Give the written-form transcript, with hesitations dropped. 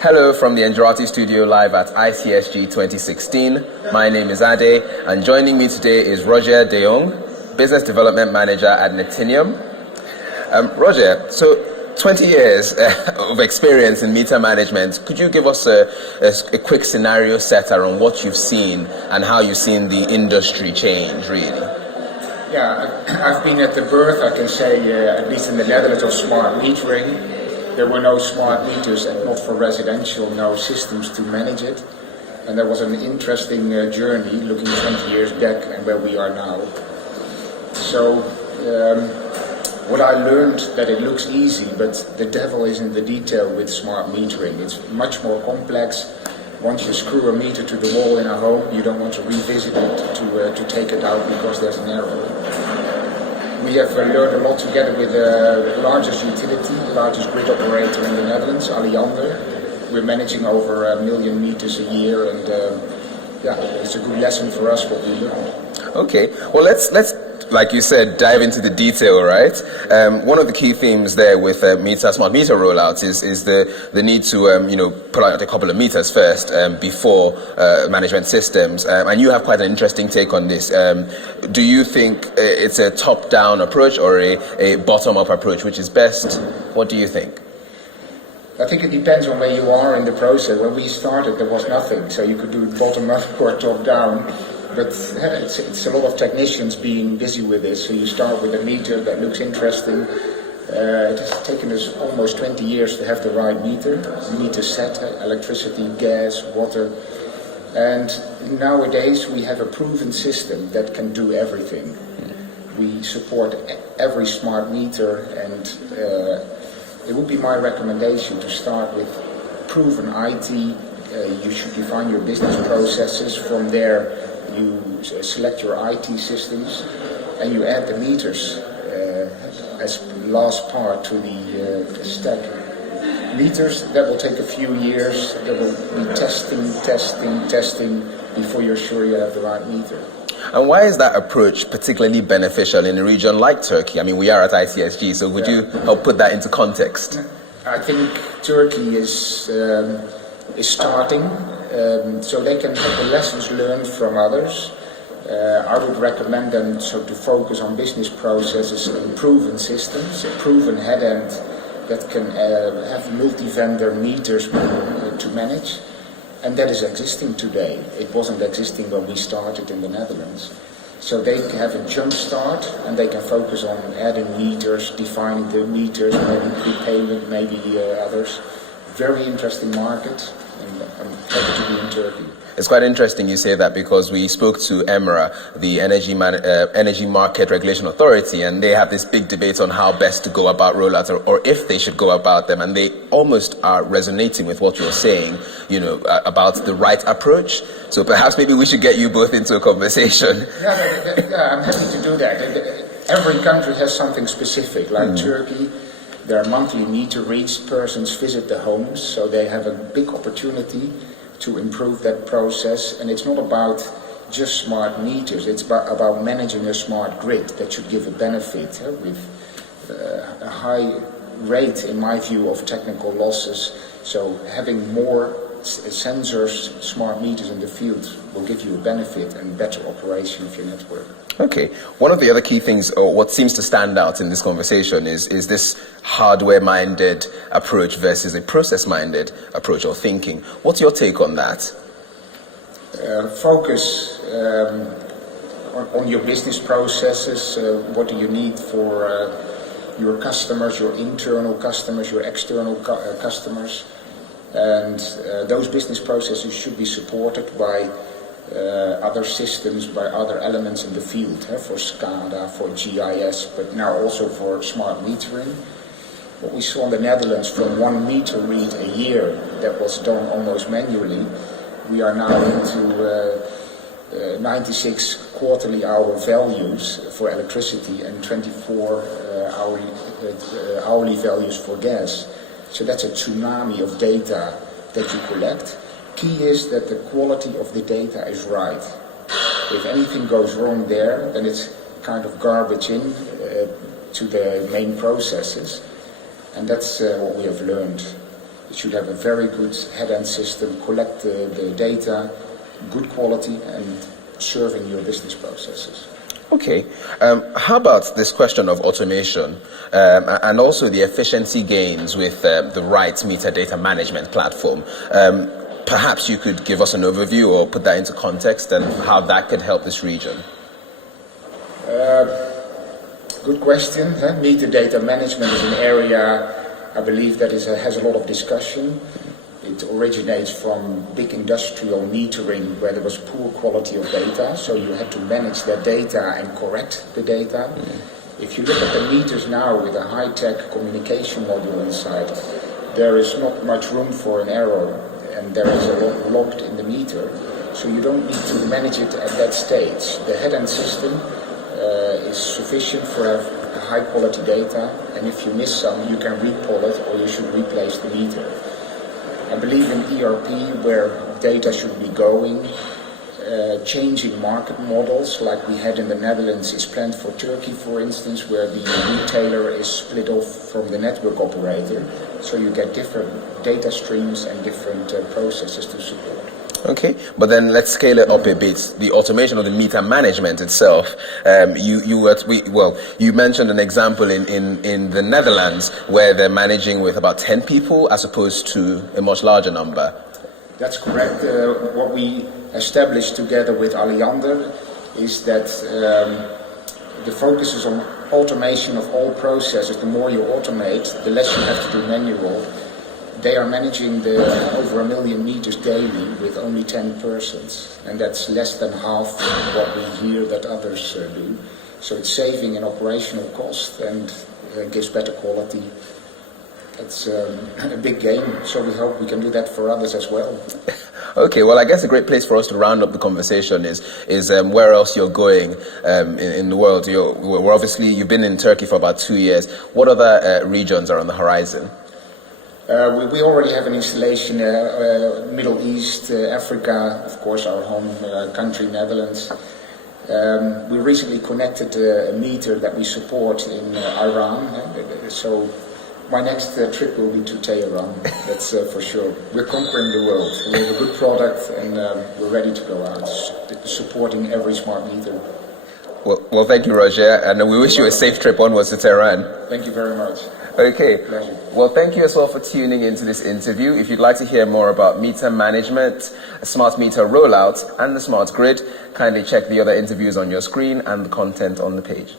Hello from the Engerati studio live at ICSG 2016. My name is Ade, and joining me today is Rogier de Jongh, Business Development Manager at Netinium. Rogier, so 20 years of experience in meter management. Could you give us a quick scenario set around what you've seen and how you've seen the industry change, really? Yeah, I've been at the birth, I can say, at least in the Netherlands, of smart metering. There were no smart meters, and not for residential, no systems to manage it. And there was an interesting journey looking 20 years back and where we are now. So what I learned, that it looks easy, but the devil is in the detail with smart metering. It's much more complex. Once you screw a meter to the wall in a home, you don't want to revisit it to take it out because there's an error. We have learned a lot together with the largest utility, largest grid operator in the Netherlands, Alliander. We're managing over 1 million meters a year, and it's a good lesson for us what we learned. Okay, well let's like you said, dive into the detail, right? One of the key themes there with smart meter rollouts is the need to pull out a couple of meters first before management systems. And you have quite an interesting take on this. Do you think it's a top-down approach or a bottom-up approach, which is best? What do you think? I think it depends on where you are in the process. When we started, there was nothing, so you could do it bottom-up or top-down. But it's a lot of technicians being busy with this. So you start with a meter that looks interesting. It has taken us almost 20 years to have the right meter set, electricity, gas, water. And nowadays we have a proven system that can do everything. We support every smart meter, and it would be my recommendation to start with proven IT. You should define your business processes. From there, you select your IT systems and you add the meters as last part to the stack. Meters, that will take a few years. There will be testing before you're sure you have the right meter. And why is that approach particularly beneficial in a region like Turkey? I mean, we are at ICSG, so would you help put that into context? I think Turkey is starting. So they can have the lessons learned from others. I would recommend them to focus on business processes and proven systems, a proven head end that can have multi-vendor meters to manage, and that is existing today. It wasn't existing when we started in the Netherlands. So they can have a jump start and they can focus on adding meters, defining the meters, maybe prepayment, maybe others. Very interesting market. I'm happy to be in Turkey. It's quite interesting you say that, because we spoke to EMRA, the Energy Market Regulation Authority, and they have this big debate on how best to go about rollouts, or if they should go about them, and they almost are resonating with what you're saying, about the right approach. So perhaps maybe we should get you both into a conversation. Yeah, I'm happy to do that. Every country has something specific, like Turkey. There are monthly meter reads, persons visit the homes, so they have a big opportunity to improve that process. And it's not about just smart meters, it's about managing a smart grid that should give a benefit with a high rate, in my view, of technical losses. So having more sensors, smart meters in the field will give you a benefit and better operation of your network. Okay, one of the other key things, or what seems to stand out in this conversation, is this hardware-minded approach versus a process-minded approach or thinking. What's your take on that? Focus on your business processes. What do you need for your customers, your internal customers, your external customers? And those business processes should be supported by other systems, by other elements in the field, for SCADA, for GIS, but now also for smart metering. What we saw in the Netherlands, from 1 meter read a year that was done almost manually, we are now into 96 quarterly hour values for electricity and 24 hourly values for gas. So that's a tsunami of data that you collect. Key is that the quality of the data is right. If anything goes wrong there, then it's kind of garbage in to the main processes. And that's what we have learned. It should have a very good head-end system, collect the data, good quality, and serving your business processes. Okay. How about this question of automation and also the efficiency gains with the right metadata management platform? Perhaps you could give us an overview or put that into context and how that could help this region. Good question. Metadata management is an area I believe that has a lot of discussion. It originates from big industrial metering where there was poor quality of data, so you had to manage that data and correct the data. If you look at the meters now with a high-tech communication module inside, there is not much room for an error, and there is a lot locked in the meter, so you don't need to manage it at that stage. The head-end system is sufficient for high-quality data, and if you miss some, you can recall it or you should replace the meter. I believe in ERP where data should be going. Changing market models like we had in the Netherlands is planned for Turkey, for instance, where the retailer is split off from the network operator, so you get different data streams and different processes to support. Okay, but then let's scale it up a bit. The automation of the meter management itself. You mentioned an example in the Netherlands where they're managing with about 10 people as opposed to a much larger number. That's correct. What we established together with Alliander is that the focus is on automation of all processes. The more you automate, the less you have to do manual. They are managing over 1 million meters daily with only 10 persons, and that's less than half what we hear that others do. So it's saving in operational cost and gives better quality. It's a big game, so we hope we can do that for others as well. Okay, well, I guess a great place for us to round up the conversation is where else you're going in the world. You've been in Turkey for about 2 years. What other regions are on the horizon? We already have an installation, Middle East, Africa, of course, our home country, Netherlands. We recently connected a meter that we support in Iran, so my next trip will be to Tehran, that's for sure. We're conquering the world. We have a good product and we're ready to go out, supporting every smart meter. Well, thank you, Rogier, and we wish you a safe trip onwards to Tehran. Thank you very much. Okay. Pleasure. Well, thank you as well for tuning into this interview. If you'd like to hear more about meter management, smart meter rollout, and the smart grid, kindly check the other interviews on your screen and the content on the page.